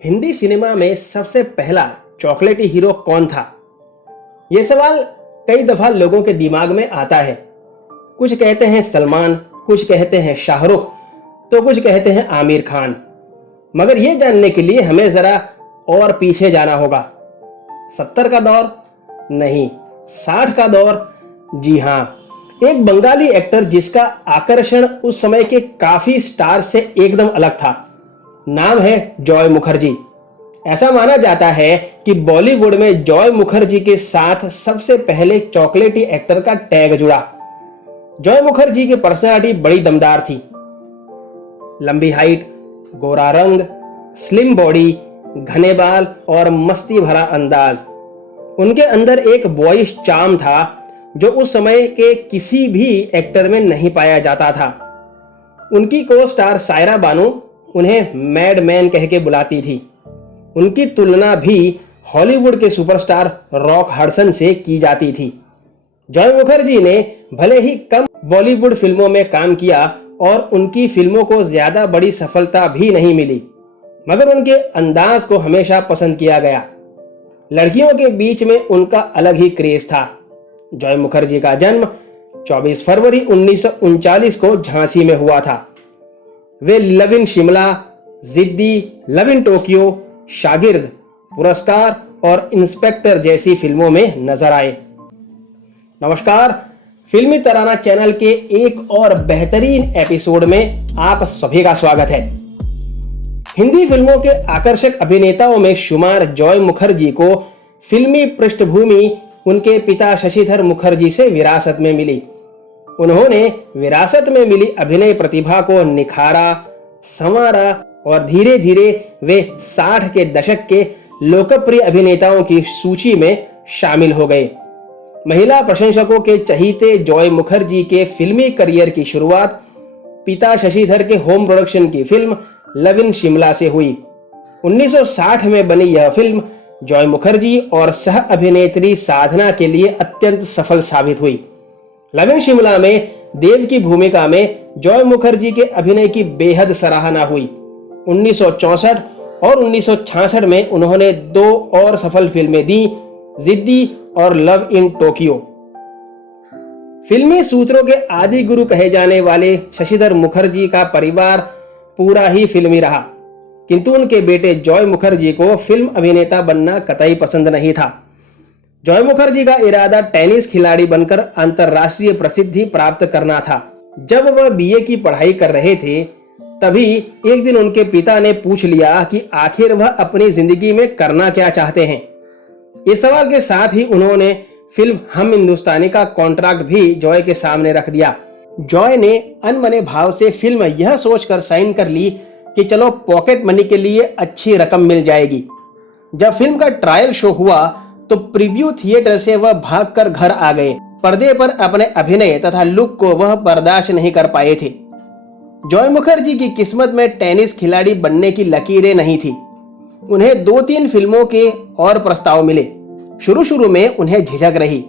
Hindi cinema में सबसे पहला चॉकलेटी हीरो कौन था? ये सवाल कई दफा लोगों के दिमाग में आता है। कुछ कहते हैं सलमान, कुछ कहते हैं शाहरुख, तो कुछ कहते हैं आमिर खान। मगर ये जानने के लिए हमें जरा और पीछे जाना होगा। 70 का दौर नहीं, 60 का दौर। जी हाँ, एक बंगाली एक्टर जिसका आकर्षण उस समय के काफी स्टार से एकदम अलग था। नाम है जॉय मुखर्जी। ऐसा माना जाता है कि बॉलीवुड में जॉय मुखर्जी के साथ सबसे पहले चॉकलेटी एक्टर का टैग जुड़ा। जॉय मुखर्जी की पर्सनालिटी बड़ी दमदार थी। लंबी हाइट, गोरा रंग, स्लिम बॉडी, घने बाल और मस्ती भरा अंदाज। उनके अंदर एक बॉयिश चार्म था जो उस समय के किसी भी एक्टर में नहीं पाया जाता था। उनकी को स्टार सायरा बानू उन्हें मैड मैन कह के बुलाती थी। उनकी तुलना भी हॉलीवुड के सुपरस्टार रॉक हडसन से की जाती थी। जॉय मुखर्जी ने भले ही कम बॉलीवुड फिल्मों में काम किया और उनकी फिल्मों को ज्यादा बड़ी सफलता भी नहीं मिली, मगर उनके अंदाज को हमेशा पसंद किया गया। लड़कियों के बीच में उनका अलग ही क्रेज था। जॉय मुखर्जी का जन्म 24 फरवरी 1939 को झांसी में हुआ था। वे लव इन शिमला, जिद्दी, लव इन टोक्यो, शागिर्द, पुरस्कार और इंस्पेक्टर जैसी फिल्मों में नजर आए। नमस्कार, फिल्मी तराना चैनल के एक और बेहतरीन एपिसोड में आप सभी का स्वागत है। हिंदी फिल्मों के आकर्षक अभिनेताओं में शुमार जॉय मुखर्जी को फिल्मी पृष्ठभूमि उनके पिता शशिधर मुखर्जी से विरासत में मिली। उन्होंने विरासत में मिली अभिनय प्रतिभा को निखारा, संवारा और धीरे धीरे वे 60 के दशक के लोकप्रिय अभिनेताओं की सूची में शामिल हो गए। महिला प्रशंसकों के चहीते जॉय मुखर्जी के फिल्मी करियर की शुरुआत पिता शशिधर के होम प्रोडक्शन की फिल्म लव इन शिमला से हुई। 1960 में बनी यह फिल्म जॉय मुखर्जी और सह अभिनेत्री साधना के लिए अत्यंत सफल साबित हुई। लव इन शिमला में देव की भूमिका में जॉय मुखर्जी के अभिनय की बेहद सराहना हुई। 1964 और 1966 में उन्होंने 2 और सफल फिल्में दी, जिद्दी और लव इन टोक्यो। फिल्मी सूत्रों के आदि गुरु कहे जाने वाले शशिधर मुखर्जी का परिवार पूरा ही फिल्मी रहा, किंतु उनके बेटे जॉय मुखर्जी को फिल्म अभिनेता बनना कतई पसंद नहीं था। जॉय मुखर्जी का इरादा टेनिस खिलाड़ी बनकर अंतरराष्ट्रीय प्रसिद्धि प्राप्त करना था। जब वह बीए की पढ़ाई कर रहे थे, तभी एक दिन उनके पिता ने पूछ लिया कि आखिर वह अपनी जिंदगी में करना क्या चाहते हैं। इस सवाल के साथ ही उन्होंने फिल्म हम हिंदुस्तानी का कॉन्ट्रैक्ट भी जॉय के सामने रख दिया। जॉय ने अनमने भाव से फिल्म यह सोचकर साइन कर ली कि चलो पॉकेट मनी के लिए अच्छी रकम मिल जाएगी। जब फिल्म का ट्रायल शो हुआ तो प्रीव्यू थिएटर से वह भागकर घर आ गए। पर्दे पर अपने अभिनय तथा लुक को वह बर्दाश्त नहीं कर पाए थे। जॉय मुखर्जी की किस्मत में टेनिस खिलाड़ी बनने की लकीरें नहीं थी। उन्हें 2-3 फिल्मों के और प्रस्ताव मिले। शुरू में उन्हें झिझक रही,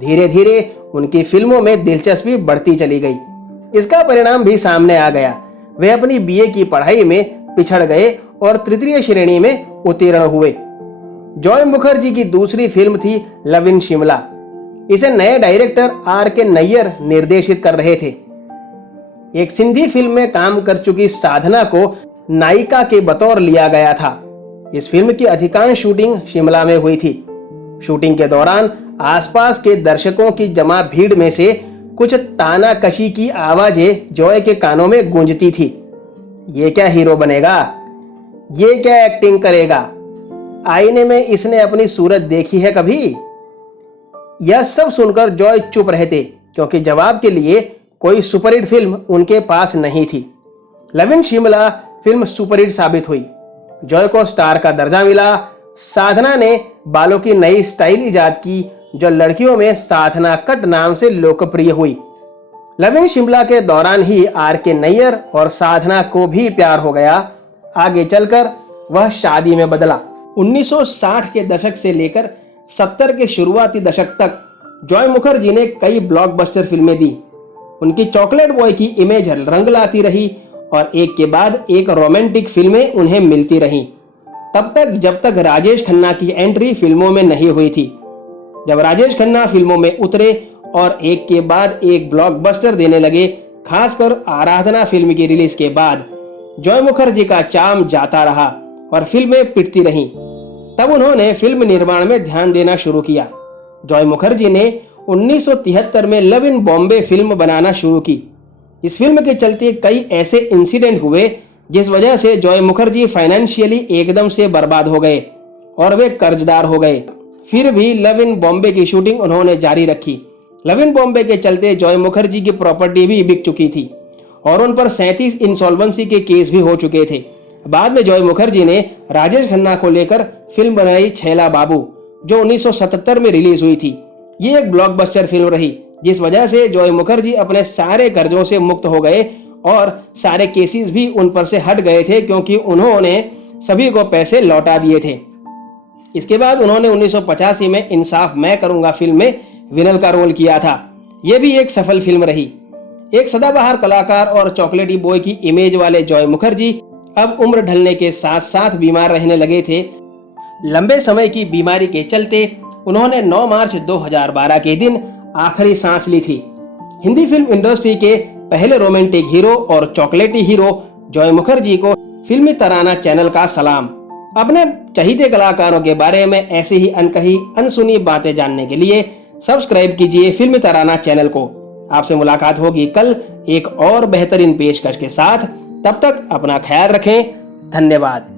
धीरे धीरे उनकी फिल्मों में दिलचस्पी बढ़ती चली गई। इसका परिणाम भी सामने आ गया। वे अपनी बीए की पढ़ाई में पिछड़ गए और तृतीय श्रेणी में उत्तीर्ण हुए। जॉय मुखर्जी की दूसरी फिल्म थी लव इन शिमला। इसे नए डायरेक्टर आर.के. नैयर निर्देशित कर रहे थे। एक सिंधी फिल्म में काम कर चुकी साधना को नायिका के बतौर लिया गया था। इस फिल्म की अधिकांश शूटिंग शिमला में हुई थी। शूटिंग के दौरान आसपास के दर्शकों की जमा भीड़ में से कुछ तानाकशी की आवाजें जॉय के कानों में गूंजती थी। ये क्या हीरो बनेगा, ये क्या एक्टिंग करेगा, आईने में इसने अपनी सूरत देखी है कभी? यह सब सुनकर जॉय चुप रहते, क्योंकि जवाब के लिए कोई सुपरहिट फिल्म उनके पास नहीं थी। Love in Shimla film superhit साबित हुई। जॉय को स्टार का दर्जा मिला। साधना ने बालों की नई स्टाइल इजाद की, जो लड़कियों में साधना कट नाम से लोकप्रिय हुई। लव इन शिमला के दौरान ही आर.के. नैयर और साधना को भी प्यार हो गया। आगे चलकर वह शादी में बदला। 1960 के दशक से लेकर 70 के शुरुआती दशक तक जॉय मुखर्जी ने कई ब्लॉकबस्टर फिल्में दी। उनकी चॉकलेट बॉय की इमेज रंग लाती रही और एक के बाद एक रोमांटिक फिल्में उन्हें मिलती रहीं। तब तक जब तक राजेश खन्ना की एंट्री फिल्मों में नहीं हुई थी। जब राजेश खन्ना फिल्मों में उतरे और एक के बाद एक ब्लॉकबस्टर देने लगे, खासकर आराधना फिल्म की रिलीज के बाद जॉय मुखर्जी का चार्म जाता रहा और फिल्में पिटती रहीं। तब उन्होंने फिल्म निर्माण में ध्यान देना शुरू किया। जॉय मुखर्जी ने 1973 में लव इन बॉम्बे फिल्म बनाना शुरू की। इस फिल्म के चलते कई ऐसे इंसिडेंट हुए जिस वजह से जॉय मुखर्जी फाइनेंशियली एकदम से बर्बाद हो गए और वे कर्जदार हो गए। फिर भी लव इन बॉम्बे की शूटिंग उन्होंने जारी रखी। लव इन बॉम्बे के चलते जॉय मुखर्जी की प्रॉपर्टी भी बिक चुकी थी और उन पर 37 इंसॉल्वेंसी के केस भी हो चुके थे। बाद में जॉय मुखर्जी ने राजेश खन्ना को लेकर फिल्म बनाई छैला बाबू, जो 1977 में रिलीज हुई थी। ये एक ब्लॉकबस्टर फिल्म रही जिस वजह से जॉय मुखर्जी अपने सारे कर्जों से मुक्त हो गए और सारे केसेस भी उन पर से हट गए थे, क्योंकि उन्होंने सभी को पैसे लौटा दिए थे। इसके बाद उन्होंने 1985 में इंसाफ मैं करूंगा फिल्म में विनल का रोल किया था। यह भी एक सफल फिल्म रही। एक सदाबहार कलाकार और चॉकलेटी बॉय की इमेज वाले जॉय मुखर्जी अब उम्र ढलने के साथ साथ बीमार रहने लगे थे। लंबे समय की बीमारी के चलते उन्होंने 9 मार्च 2012 के दिन आखिरी सांस ली थी। हिंदी फिल्म इंडस्ट्री के पहले रोमांटिक हीरो और चॉकलेटी हीरो जॉय मुखर्जी को फिल्मी तराना चैनल का सलाम। अपने चहीते कलाकारों के बारे में ऐसी ही अनकही अनसुनी बातें जानने के लिए सब्सक्राइब कीजिए फिल्मी तराना चैनल को। आपसे मुलाकात होगी कल एक और बेहतरीन पेशकश के साथ। तब तक अपना ख्याल रखें। धन्यवाद।